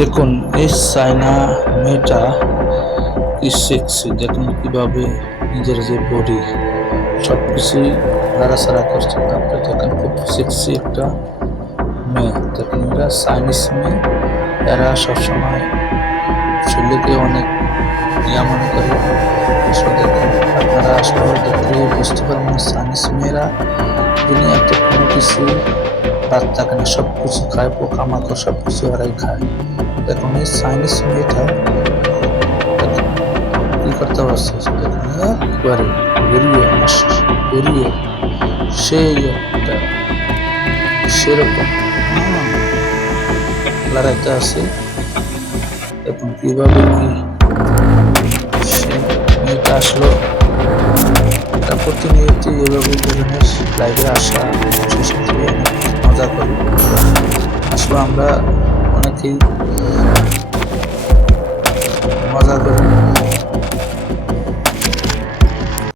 দেখুন এই চায়না মেয়েটা কি সেক্সি, দেখুন কিভাবে নিজের যে বডি সবকিছুই নাড়াচাড়া করছে। তারপরে দেখেন খুব সেক্সি একটা মেয়ে। দেখুন এরা চাইনিজ মেয়ে, এরা সবসময় শরীরকে অনেক ইয়া মনে করে। দেখুন আপনারা আসলে দেখলে বুঝতে পারবেন চাইনিজ মেয়েরা দুনিয়াতে কোনো কিছু বাদ থাকে না, সব কিছু খায়, পোকামাকড় সব কিছু এরাই খায়। দেখুন এই চাইনিজ মেয়েটা কি করতে পারছে, দেখুন একবারে বেরিয়ে সেই একটা সেরকম লড়াইতে আছে। দেখুন কিভাবে কি সে মেয়েটা আসলো। এটা প্রতিনিয়ত এভাবে ধরনের লাইভে আসা, সেই সাথে মজা করি। আসলে আমরা অনেকেই